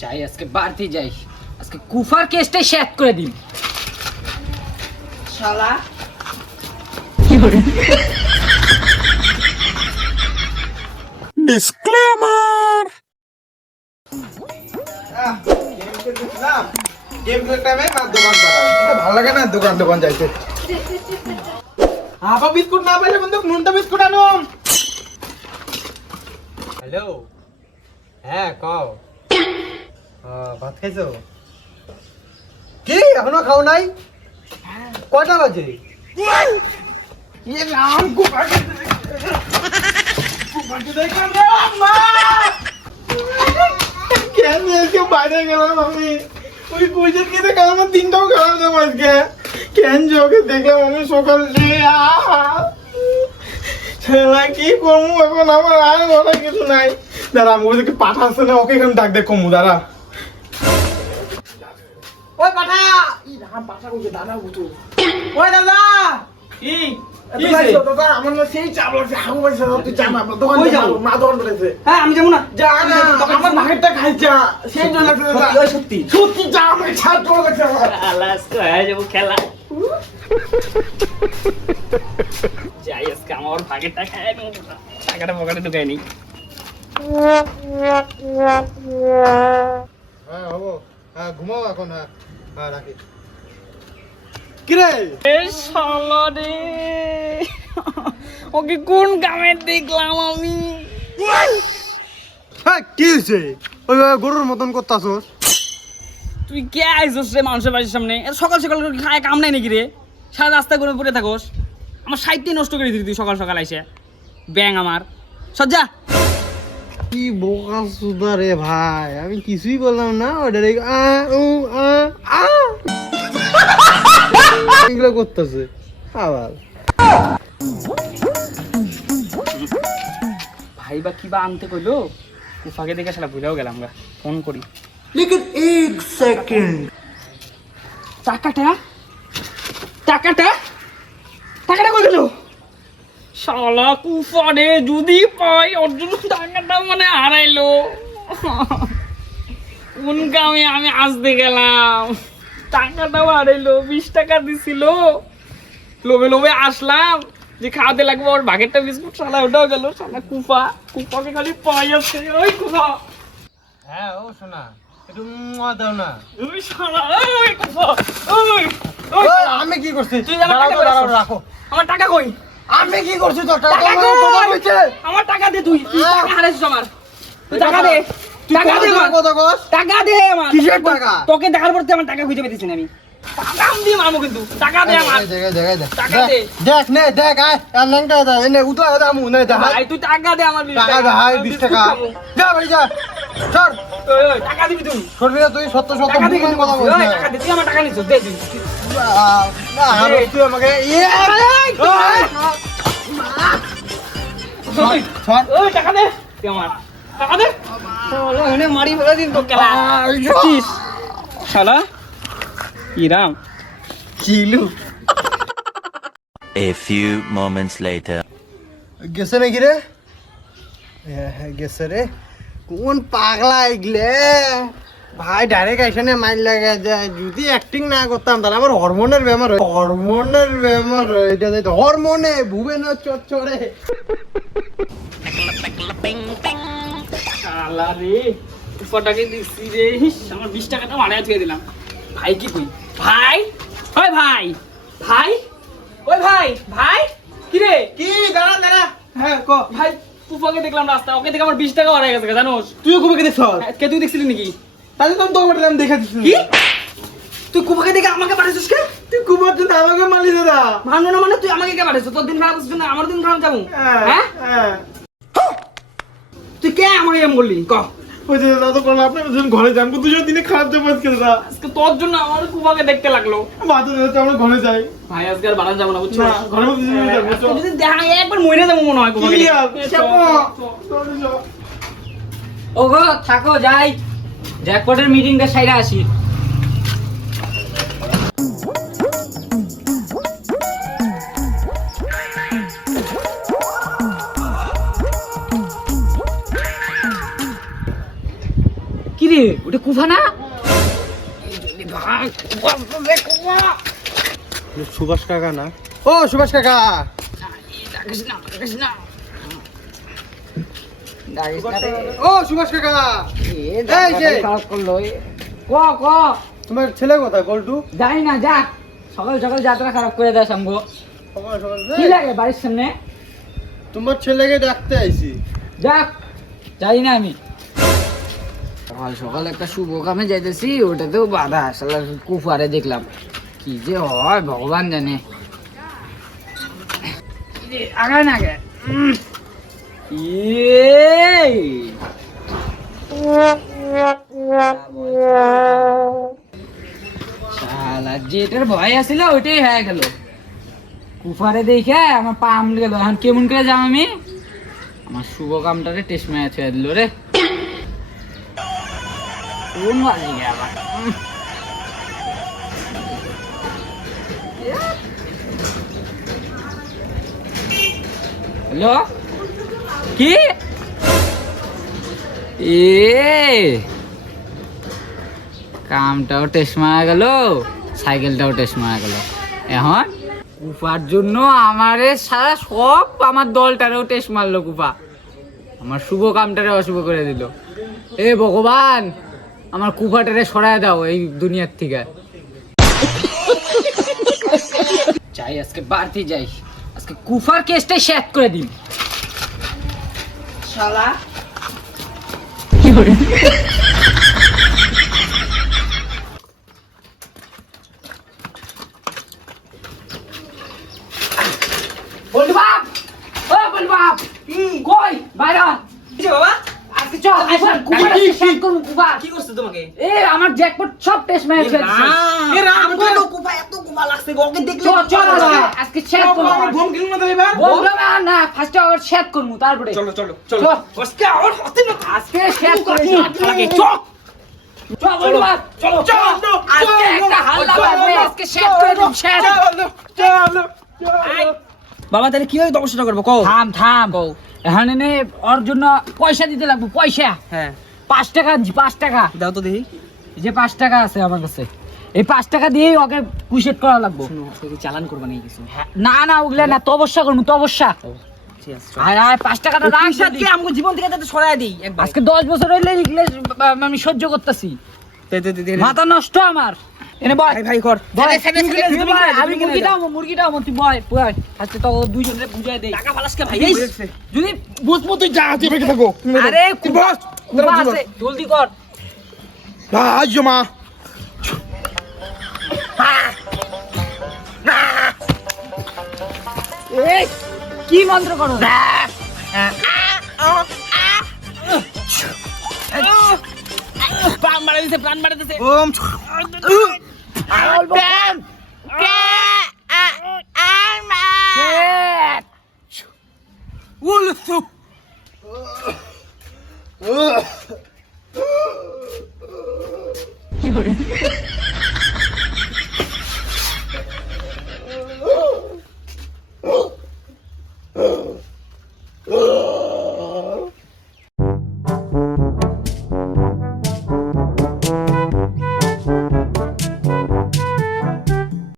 যাই আজকে বাড়তে যাই। আজকে কুফার কেসটাই শেষ করে দিন শালা। না দোকান ভালো লাগে না দোকান দোকান যাইতে। আপা বিস্কুট না পাইলে বন্ধু নুনটা বিস্কুট আনো। হ্যালো হ্যাঁ কও। ভাত কি? এখনও খাও নাই? কয়টা বাজে? ইয়ে বাইরে গেলাম আমি? ওই আমার খারাপ কেন দেখলাম আমি সকাল কি করব এখন? আমার আর বলা কিছু নাই। দাঁড়া আমি ওদেরকে পাঠাচ্ছে না ওকে এখানে ডাক দেখ কমু, দাঁড়া। ওই পাঠা! ই রাম পাঠা কইছে দাদা বুঝো। ওই দাদা! বলেছে হ্যাঁ আমি যাব না। আমার ভাগেরটা খাই যা সেই জন্য সত্যি, সত্যি। সত্যি যা আমার ছাড় লাগছে আমার। আল্লাহ আজকে হয়ে যাব খেলা। যাই আজকে আমার ভাগের টাকা টাকাটা পকেটে ঢুকাই নি। হ্যাঁ হব। হ্যাঁ ঘুমাও এখন হ্যাঁ। রাখি। কিরে? এ শালা রে। ওকে কোন কামে দেখলাম আমি? হ্যাঁ কি হয়েছে? ওই গরুর মতন করতাছস? তুই কে আইসস রে মানুষের বাড়ির সামনে? এত সকাল সকাল করে খায় কাম নাই নাকি রে? সারা রাস্তা করে পড়ে থাকোস। আমার সাইডটাই নষ্ট করে দিলি তুই সকাল সকাল আইসে। ব্যাং আমার। সজ্জা কি বোকা সুদা রে ভাই? আমি কিছুই বললাম না ওটা আ উ আ আ। এগুলো করতেছে। আবার। ভাই বা কি বা আনতে কইলো? ফাঁকে দেখে শালা ভুলেও গেলাম গা ফোন করি। লেকিন এক সেকেন্ড টাকাটা? টাকাটা? টাকাটা কই গেল? শালা কুফারে যদি পাই ওর জন্য টাকাটা মানে হারাইলো। কোন কামে আমি আসতে গেলাম? টাকাটাও হারাইলো বিশ টাকা দিছিল। লোভে লোভে আসলাম যে খাওয়াতে লাগবে ওর বাঘেরটা বিস্কুট শালা ওটাও গেল শালা কুফা। কুফাকে খালি পাই আছে ওই কুফা। হ্যাঁ ও শোনা একটু দাও না। ওই শালা ওই কুফা ওই আমি কি করছি? তুই। রাখো। আমার টাকা কই? আমি কি করছি তোর টাকা? তোমার- হইছে? আমার টাকা দে তুই। তুই টাকা হারাইছিস আমার। তুই টাকা দে। টাকা দে আমার। কথা কস? টাকা দে আমার। কিসের টাকা? তোকে দেখার পর তুই আমার টাকা খুঁজে পেতেছিস আমি। কিন্তু। টাকা দে আমার। দেখ, দেখ, দেখ, দেখ, টাকা দেখ, দে। দেখ নে দেখ আয়। আর ল্যাংটা দে উতলা নে দেখ ভাই তুই টাকা দে আমার বিশ টাকা দে হাই আমি 20 বিস্কুট টাকা। যা ভাই যা। সর ওই, ওই, টাকা দিবি তুই সরবি না তুই সত্য সত্য টাকা দিবি কথা বলছিস। টাকা দে আমার টাকা নিছিস দে তুই না আর তুই আমাকে এই, তুই- ওই, ওই, সর ওই টাকা দে। তুই আমার। টাকা দে। শালা, মারি ফেলে দিন তো কেলা শালা ইরাম। কিলু। A few moments later. গেছে নাকি রে? হ্যাঁ হ্যাঁ গেছে রে। কোন পাগলা এগুলে? ভাই ডাইরেক্ট এখানে মাইল লাগা যায়। যদি অ্যাক্টিং না করতাম তাহলে আমার হরমোনের বেমার হয় হরমোনের বেমার হয় এটা যাইতে হরমোনে ভুবেন চচ্চরে রে রে। আমার বিশ টাকাটা দিলাম। ভাই কি কই? ভাই? ওই ভাই। ভাই? ওই ভাই? ভাই? কি রে? কি? দাঁড়া দাঁড়া হ্যাঁ ক? ভাই তুফাকে দেখলাম রাস্তা ওকে দেখে আমার বিশ টাকা হারাই গেছে জানোস? তুইও কুফাকে দেখছ? কে তুই দেখছিলি নাকি? তাহলে তো আমি তোকে পাঠালাম দেখে দিচ্ছি। কি? তুই কুফাকে দেখে আমাকে পাঠাইছিস কে? তুই কুফার জন্য আমাকে মালি দাদা। মানো না মানে? তুই আমাকে কে পাঠাইছিস? তোর দিন খারাপ না? আমার দিন খারাপ যাব? হ্যাঁ হ্যাঁ? তুই কে আমার এম বললি ক। ওই যে দাদা আপনি দুজন ঘরে যান দুজন দিনে খারাপ যাব আজকে দাদা। আজকে তোর জন্য আমার দেখতে লাগল। দাদা আমরা ঘরে যাই। ভাই আজকে আর বারান যাব না বুঝছ? ঘরে মধ্যে যাব যদি দেখা একবার মরে যাব মনে হয় চল। ওগো থাকো যাই। জ্যাকপটের মিটিংটা সাইডে আসি। কি রে ওটা কুফা না? সুভাষ কাকা না? ও সুভাষ কাকা। ও সুভাষ কাকা। এ এই যে। খারাপ করল ক ক? তোমার ছেলে কোথায় গোল্টু যাই না যা সকাল সকাল যাত্রা খারাপ করে দেয় সকাল সকাল কি লাগে বাড়ির সামনে? তোমার ছেলেকে ডাকতে আইছি। যাক যাই না আমি। সকাল সকাল একটা শুভ কামে যাইতেছি ওটাতেও বাধা। আসলে কুফারে দেখলাম। কি যে হয় ভগবান জানে। আগায় না আগে শালা যেটার ভয় আছিল ওইটাই হয়ে গেল। কুফারে দেখে আমার পা আমলে গেল। এখন কেমন করে যাম আমি? আমার শুভ কামটারে টেস্ট ম্যাচ হয়ে দিল রে। কোন বাজে গে আবার উম। হ্যালো? কি? এ, কামটাও টেস্ট মারা গেল, সাইকেলটাও টেস্ট মারা গেল। এখন কুপার জন্য আমারে সারা সব আমার দলটারেও টেস্ট মারলো কুপা আমার শুভ কামটারে অশুভ করে দিল। এ ভগবান! আমার কুপাটারে সরায় দাও এই দুনিয়ার থেকে। যাই আজকে বাড়তি যাই। আজকে কুফার কেসটাই শেষ করে দিন শালা। বলটু বাপ ও বলটু বাপ কই? বাইরে বাবা। চল কি করছে তোমাকে? এ আমার জ্যাকপট সব টেস্ট ম্যাচ হয়েছে। এ রাম কই তো কুপা এত কুপা লাগছে ওকে দেখলে চল চল আজকে আজকে শেষ করব। ঘুম কিলো না এবার? বলল না না ফার্স্টে আবার শেষ করব তারপরে। চলো চলো চলো। আজকে আর হতে না আজকে শেষ করে লাগে। চল। চল চলো চলো আজকে একটা হাল্লা বাজবে আজকে শেষ করে দিন শেষ বাবা তাহলে কীভাবে দর্শন করব? কও। থাম থাম। এখানে নে ওর জন্য পয়সা দিতে লাগবো পয়সা। হ্যাঁ। পাঁচ টাকা পাঁচ টাকা। দাও তো দেখি। যে পাঁচ টাকা আছে আমার কাছে। এই পাঁচ টাকা দিয়েই ওকে কুশেট করা লাগবো। চালান করবা নাকি কিছু? হ্যাঁ, না না ওগুলা না তবস্যা করব আজকে দশ বছর হইলে আমি সহ্য করতেছি। মাথা নষ্ট আমার। এনে বয়। ভাই কর আমি সাইডে, মুরগিটাও মুরগিটাও তুই বয় বয় আজকে তো দুইজনে বুঝাই দেই। টাকা ফালাসকে ভাই যদি বুঝব তুই যা তুই বেঁচে থাকো। আরে তুই বস জলদি কর। আজ মা কি মন্ত্র করো? প্রাণ মারা দিছে প্রাণ মারা দিছে ওম বলব উলসু ও